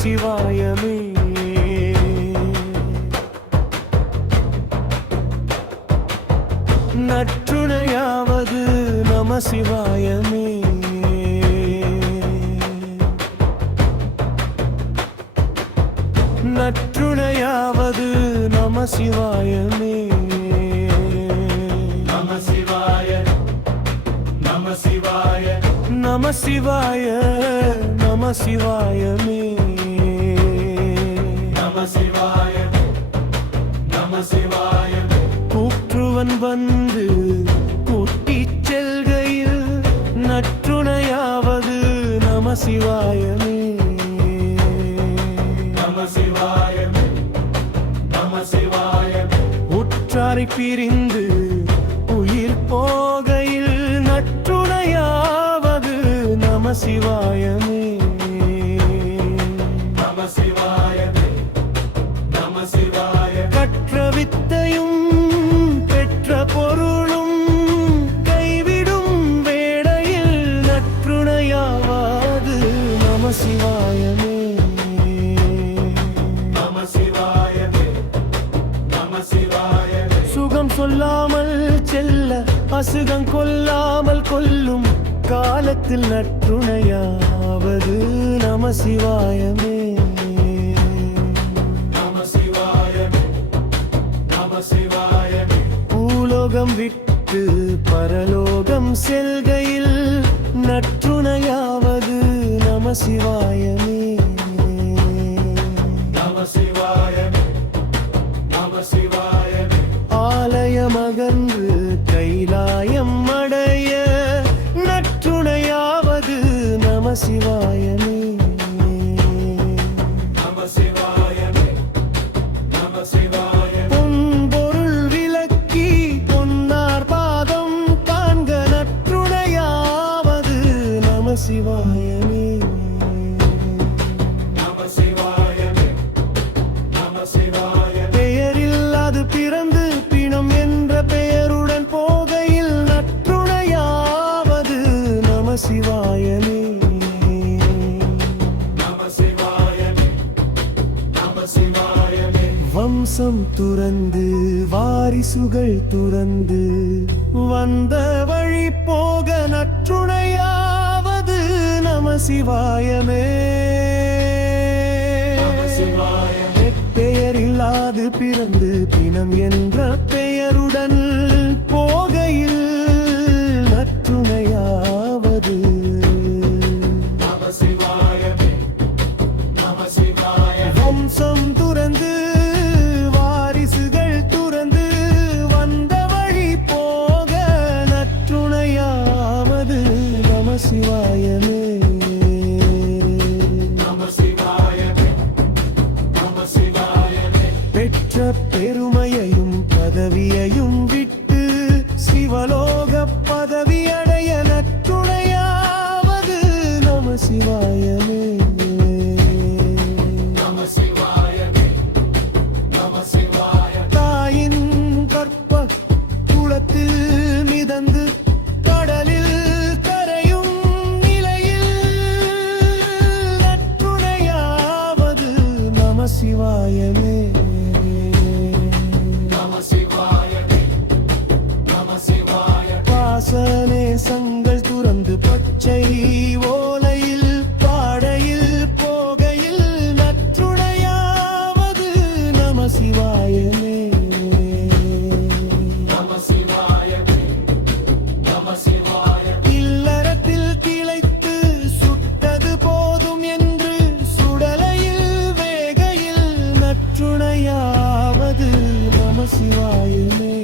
சிவாயமே. நற்றுணையாவது நம சிவாயமே. நற்றுணையாவது நம சிவாயமே. நம சிவாய நம சிவாய நம சிவாய நம சிவாயமே. நம சிவாய நம சிவாய கூற்றுவன் வந்து கூட்டிச் செல்கையில் நற்றுணையாவது நம சிவாயமே. நம சிவாய நம சிவாய உற்றாரை பிரிந்து உயிர் போகையில் நற்றுணையாவது நம சிவாயமே. நம சிவாய நம சிவாய கற்ற வித்தையும் பெற்ற பொருளும் கைவிடும் வேளையில் நற்றுணையாவது நம சிவாயமே. நம சிவாய நம சிவாய சுகம் சொல்லாமல் செல்ல அசுகம் கொல்லாமல் கொல்லும் காலத்தில் நற்றுணையாவது நம சிவாயமே. நம சிவாய நம சிவாய பூலோகம் விட்டு பரலோகம் செல்கையில் நற்றுணையாவது நம சிவாயமே. நம சிவாய நம சிவாய ஆலயம் அகன்று கைலாயம் அடைய நற்றுணையாவது நம சிவாயமே. நம சிவாய நம சிவாய பொன்பொருள் விலக்கி பொன்னார் பாதம் காண்க நற்றுணையாவது நம சிவாயமே. நம சிவாய நம சிவாய பெயரில்லாது பிறந்து பிணம் என்ற பெயருடன் போகையில் நற்றுணையாவது நம சிவாயமே. நம சிவாய நம சிவாய வம்சம் துறந்து வாரிசுகள் துறந்து வந்த வழி போக நற்றுணையாவது நம சிவாயமே. நம சிவாய பெயரில்லாது பிறந்து பிணம் என்ற பெயருடன் போகையில் நற்றுணையாவது நம சிவாய நம சிவாய வம்சம் துறந்து வாரிசுகள் துறந்து வந்த வழி போக நற்றுணையாவது நம சிவாயமே. நம சிவாய நம சிவாய பெற்ற பெருமையையும் பதவியையும் விட்டு சிவலோக பதவி அடைய நற்றுணையாவது நம சிவாயமே. நம சிவாய நம சிவாய தாயின் கற்ப குளத்தில் மிதந்து கடலில் கரையும் நிலையில் நற்றுணையாவது நம சிவாயமே. நம சிவாய நம சிவாய பாசநேசங்கள் துறந்து பச்சை ஓலையில் பாடையில் போகையில் நற்றுணையாவது நம சிவாயமே. நம சிவாய நம சிவாய இல்லறத்தில் திளைத்து சுட்டது போதும் என்று சுடலையில் வேகையில் நற்றுணையாவது நம சிவாயமே.